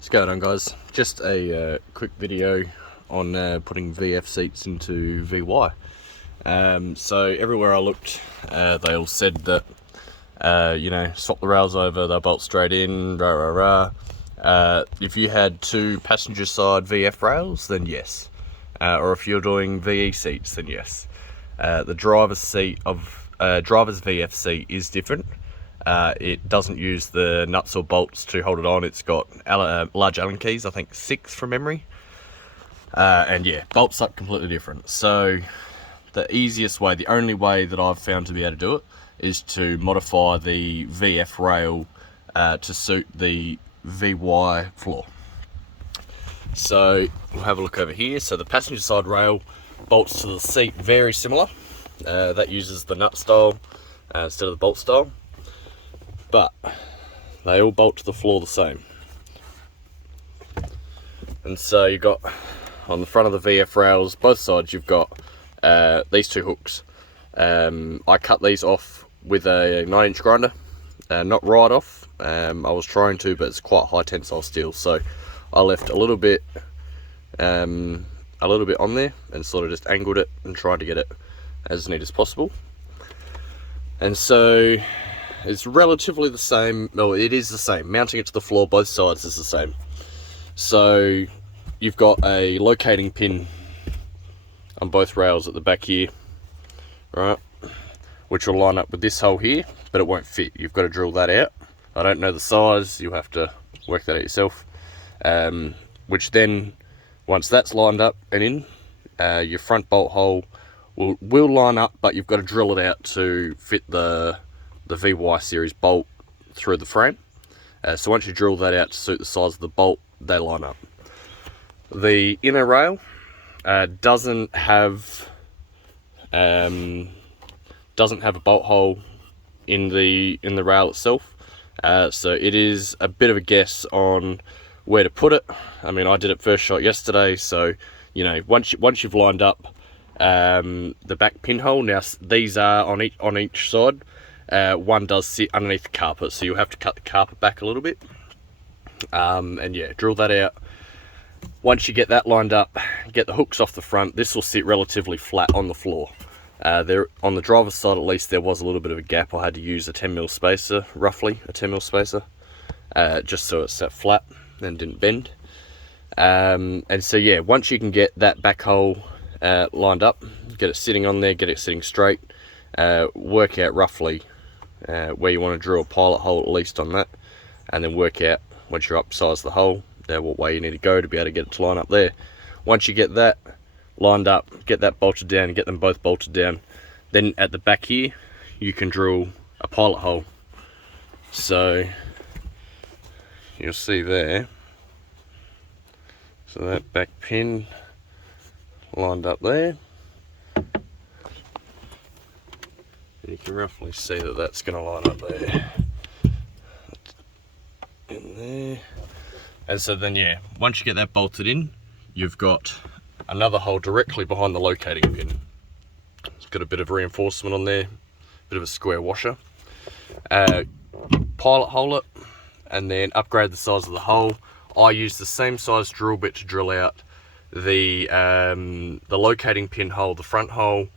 What's going on, guys? Just a quick video on putting VF seats into VY. So everywhere I looked, they all said that swap the rails over, they'll bolt straight in, rah rah rah. If you had two passenger side VF rails, then yes. Or if you're doing VE seats, then yes. The driver's VF seat is different. It doesn't use the nuts or bolts to hold it on. It's got large Allen keys, I think 6 from memory. And yeah, bolts up completely different. So the easiest way, the only way that I've found to be able to do it, is to modify the VF rail to suit the VY floor. So we'll have a look over here. So the passenger side rail bolts to the seat very similar. That uses the nut style instead of the bolt style, but they all bolt to the floor the same. And so you've got on the front of the VF rails, both sides, you've got these two hooks. I cut these off with a 9-inch grinder, not right off. I was trying to, but it's quite high tensile steel, so I left a little bit on there and sort of just angled it and tried to get it as neat as possible. And so it's relatively the same. No, it is the same. Mounting it to the floor, both sides is the same. So you've got a locating pin on both rails at the back here, right, which will line up with this hole here, but it won't fit. You've got to drill that out. I don't know the size. You'll have to work that out yourself. Which then, once that's lined up and in, your front bolt hole will line up, but you've got to drill it out to fit the VY series bolt through the frame. So once you drill that out to suit the size of the bolt, they line up. The inner rail doesn't have a bolt hole in the rail itself, so it is a bit of a guess on where to put it. I mean, I did it first shot yesterday, so you know, once you've lined up the back pinhole, now these are on each side. One does sit underneath the carpet, so you'll have to cut the carpet back a little bit. And yeah, drill that out. Once you get that lined up, get the hooks off the front. This will sit relatively flat on the floor. There, on the driver's side at least, there was a little bit of a gap. I had to use a 10mm spacer, roughly a 10mm spacer, just so it sat flat and didn't bend. And so yeah, once you can get that back hole lined up, get it sitting on there, get it sitting straight, work out roughly where you want to drill a pilot hole at least on that, and then work out, once you're upsize the hole, what way you need to go to be able to get it to line up there. Once you get that lined up, get that bolted down, get them both bolted down, then at the back here you can drill a pilot hole. So you'll see there, so that back pin lined up there, you can roughly see that that's going to line up there, in there. And so then yeah, once you get that bolted in, you've got another hole directly behind the locating pin. It's got a bit of reinforcement on there, bit of a square washer. Pilot hole it, and then upgrade the size of the hole. I use the same size drill bit to drill out the locating pin hole, the front hole,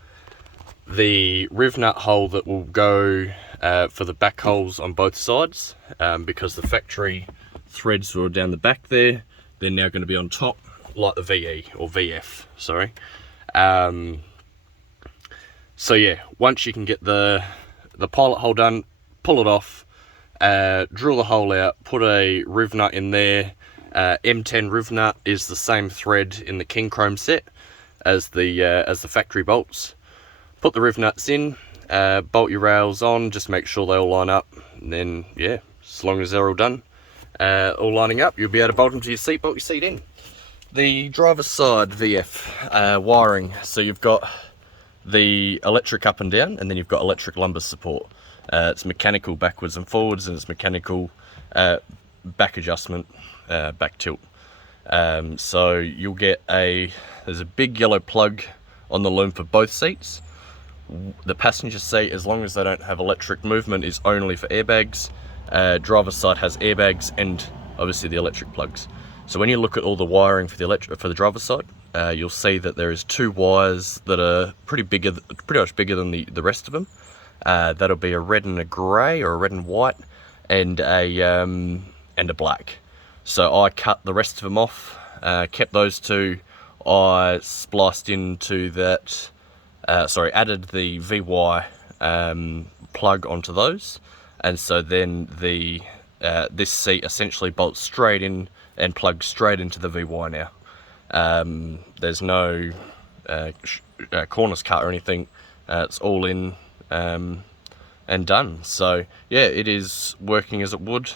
the riv nut hole that will go for the back holes on both sides, because the factory threads were down the back there, they're now going to be on top, like the VE or VF, sorry. So yeah, once you can get the pilot hole done, pull it off, drill the hole out, put a riv nut in there. M10 riv nut is the same thread in the King Chrome set as the factory bolts. Put the riv nuts in, bolt your rails on, just make sure they all line up, and then yeah, as long as they're all done, all lining up, you'll be able to bolt them to your seat, bolt your seat in. The driver's side VF wiring, so you've got the electric up and down, and then you've got electric lumbar support. It's mechanical backwards and forwards, and it's mechanical back adjustment, back tilt. So you'll get there's a big yellow plug on the loom for both seats. The passenger seat, as long as they don't have electric movement, is only for airbags. Driver's side has airbags and obviously the electric plugs. So when you look at all the wiring for the driver's side, you'll see that there is 2 wires that are pretty much bigger than the rest of them. That'll be a red and a grey, or a red and white, and a black. So I cut the rest of them off, kept those 2. I spliced into that, added the VY plug onto those, and so then this seat essentially bolts straight in and plugs straight into the VY now. There's no corners cut or anything. It's all in and done. So yeah, it is working as it would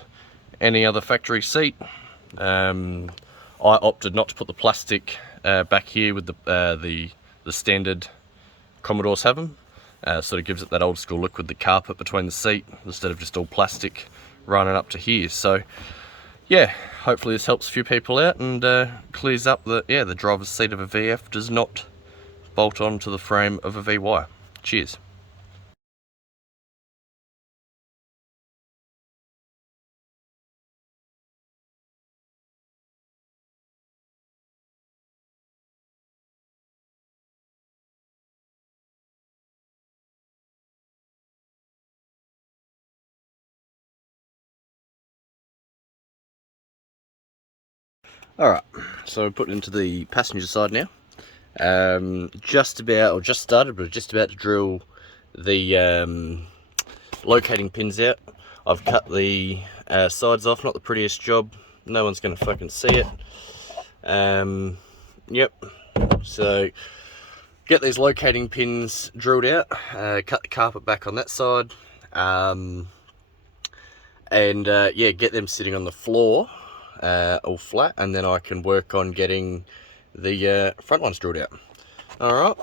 any other factory seat. I opted not to put the plastic back here with the standard Commodores have them. Sort of gives it that old school look with the carpet between the seat instead of just all plastic running up to here. So yeah, hopefully this helps a few people out and clears up that, yeah, the driver's seat of a VF does not bolt onto the frame of a VY. Cheers. Alright, so we're putting into the passenger side now. Just about to drill the locating pins out. I've cut the sides off, not the prettiest job. No one's going to fucking see it. Yep, so get these locating pins drilled out, cut the carpet back on that side, and yeah, get them sitting on the floor all flat, and then I can work on getting the front ones drilled out. Alright.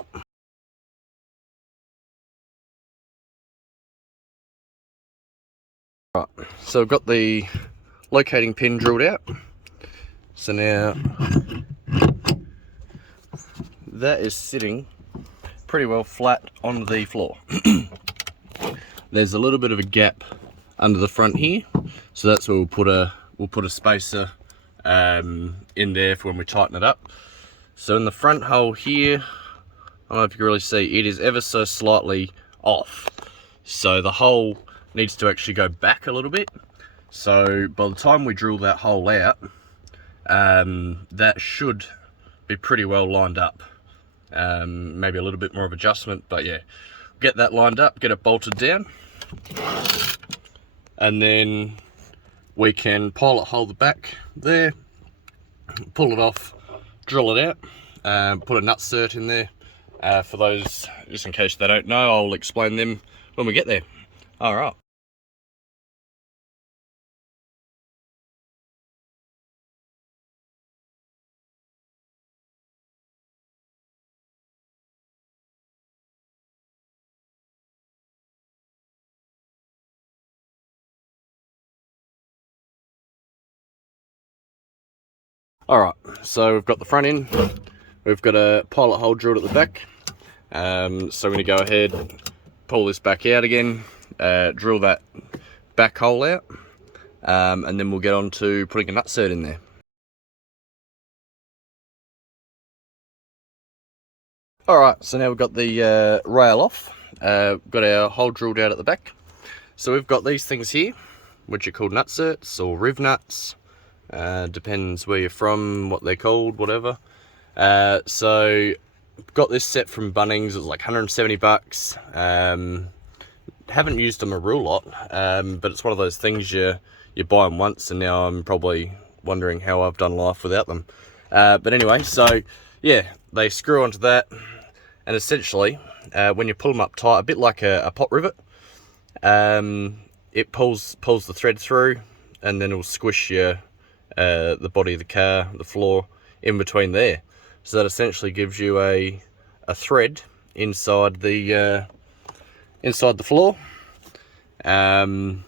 Right, so I've got the locating pin drilled out. So now that is sitting pretty well flat on the floor. There's a little bit of a gap under the front here, so that's where we'll put a spacer in there for when we tighten it up. So in the front hole here, I don't know if you can really see, it is ever so slightly off. So the hole needs to actually go back a little bit. So by the time we drill that hole out, that should be pretty well lined up. Maybe a little bit more of adjustment, but yeah, get that lined up, get it bolted down, and then we can pilot hole the back there, pull it off, drill it out, put a nut cert in there. For those, just in case they don't know, I'll explain them when we get there. Alright. Alright, so we've got the front end, we've got a pilot hole drilled at the back. So we're going to go ahead, pull this back out again, drill that back hole out, and then we'll get on to putting a nut cert in there. Alright, so now we've got the rail off, got our hole drilled out at the back. So we've got these things here, which are called nut certs or riv nuts. Depends where you're from, what they're called, whatever. So got this set from Bunnings. It was like 170 bucks. Haven't used them a real lot, but it's one of those things you buy them once, and now I'm probably wondering how I've done life without them. But anyway, so yeah, they screw onto that, and essentially when you pull them up tight, a bit like a pot rivet, it pulls the thread through, and then it'll squish the body of the car, the floor, in between there. So that essentially gives you a thread inside the floor, and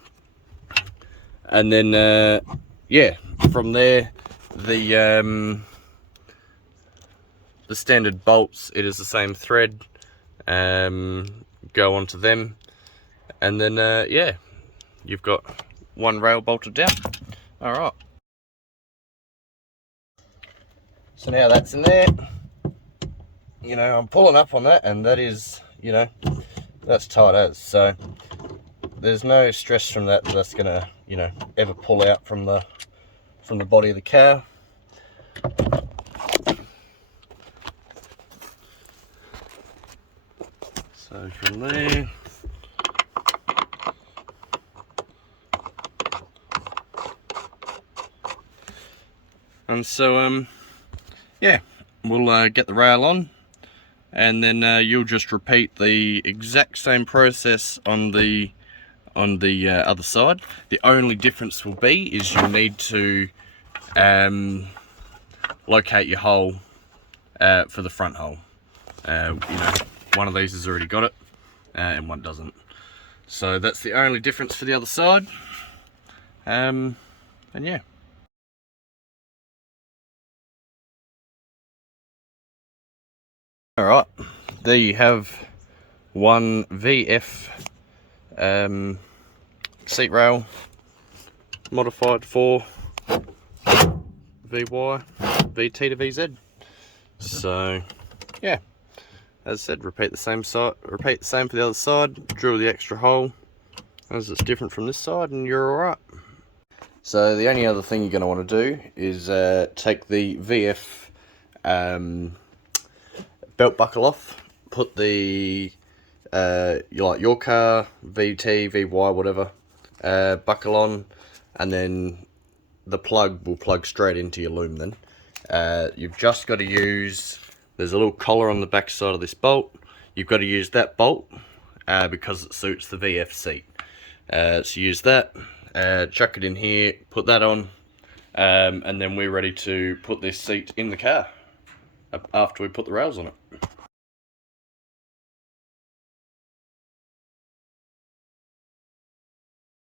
then yeah, from there the standard bolts, it is the same thread, go onto them, and then yeah, you've got one rail bolted down. All right. So now that's in there, you know, I'm pulling up on that, and that is, you know, that's tight as. So there's no stress from that that's gonna, you know, ever pull out from the body of the car. So from there, and so yeah, we'll get the rail on, and then you'll just repeat the exact same process on the other side. The only difference will be is you need to locate your hole for the front hole. You know, one of these has already got it and one doesn't. So that's the only difference for the other side. And yeah. Alright, there you have one VF seat rail modified for VY, VT to VZ. So yeah, as I said, repeat the same for the other side, drill the extra hole as it's different from this side, and you're alright. So the only other thing you're going to want to do is take the VF belt buckle off, put the your car, VT, VY, whatever, buckle on, and then the plug will plug straight into your loom then. You've just got to use, there's a little collar on the back side of this bolt, you've got to use that bolt because it suits the VF seat. So use that, chuck it in here, put that on, and then we're ready to put this seat in the car after we put the rails on it.